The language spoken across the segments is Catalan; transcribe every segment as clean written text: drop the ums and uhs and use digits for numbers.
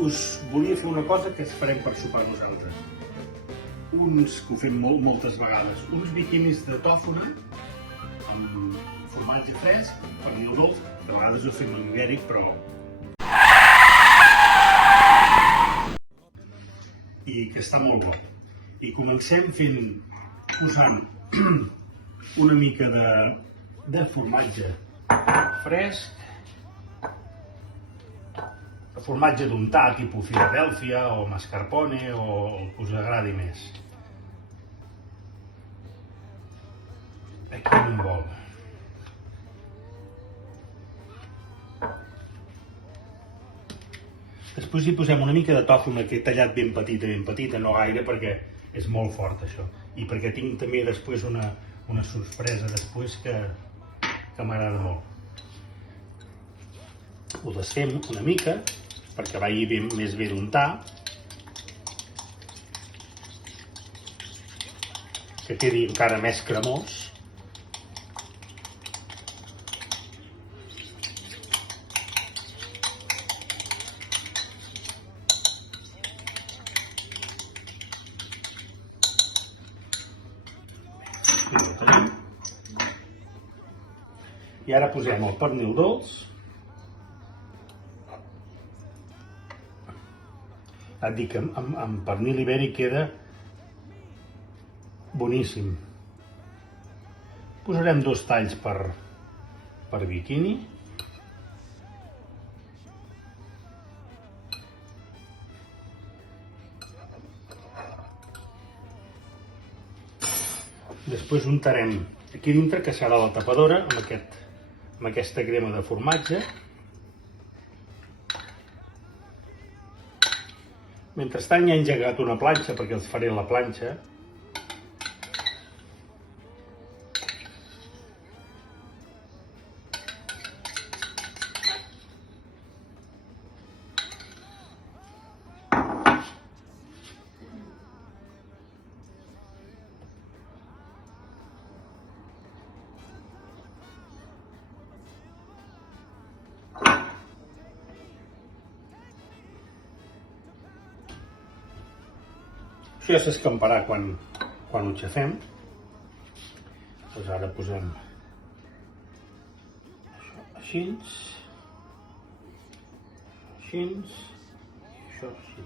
us volia fer una cosa que es farem per sopar nosaltres. Uns que ho fem moltes vegades, uns biquinis de tòfona amb formatge fresc, pernil dolç, de vegades ho fem amb ibèric, però... i que està molt bo. I comencem posant una mica de formatge fresc, formatge d'untar, tipus Filadèlfia o mascarpone o el que us agradi més. Aquí en un bol. Després hi posem una mica de tòfona que he tallat ben petita, no gaire perquè és molt fort això. I perquè tinc també després una sorpresa després que m'agrada molt. Ho desfem una mica perquè vagi més bé d'untar. Que quedi encara més cremós. I ara posem el pernil dolç. Et dic que amb pernil ibèric queda boníssim. Posarem 2 talls per biquini. Després untarem aquí dintre, que serà la tapadora, amb aquesta crema de formatge. Mentrestant ja he engegat una planxa perquè els faré la planxa. Això ja s'escamparà quan ho aixafem. Doncs ara posem això així, i això així.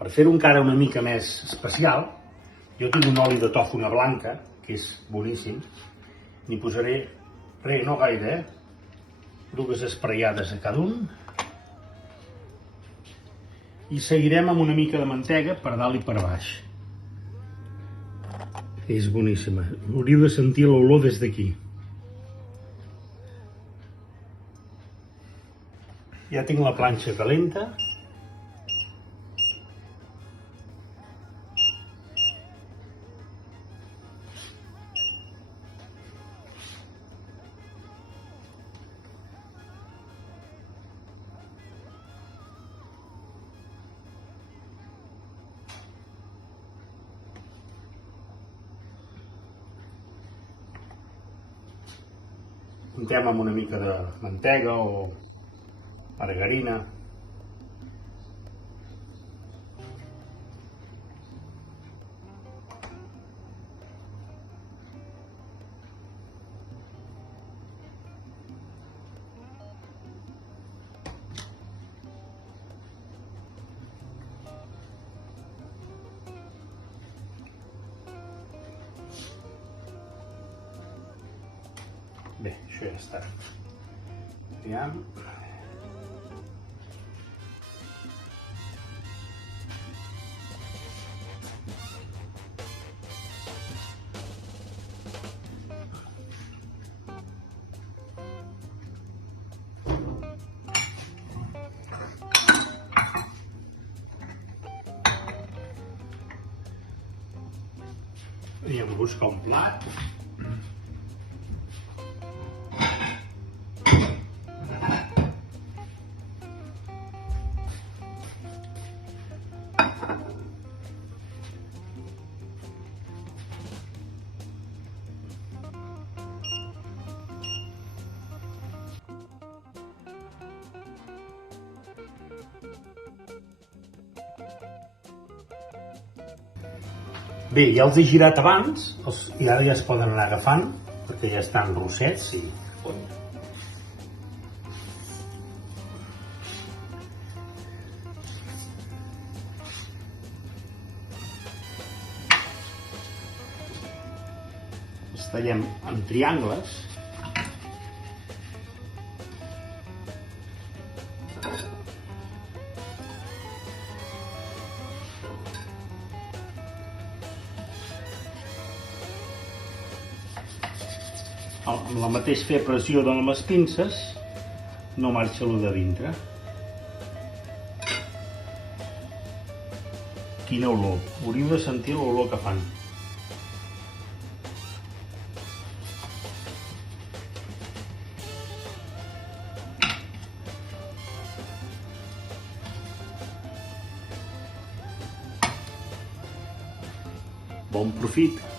Per fer-ho encara una mica més especial, jo tinc un oli de tòfona blanca, que és boníssim. N'hi posaré, no gaire, 2 espraiades a cada un. I seguirem amb una mica de mantega per dalt i per baix. És boníssima. Hauríeu de sentir l'olor des d'aquí. Ja tinc la planxa calenta. Untem amb una mica de mantega o margarina. Bé, això ja està. Aviam. I em busca un plat. Bé, ja els he girat abans i ara ja es poden anar agafant perquè ja estan rossets i... Els tallem en triangles. Amb la mateixa fer pressió de les pinces no marxa el de dintre. Quina olor! Hauríeu de sentir l'olor que fan. Bon profit!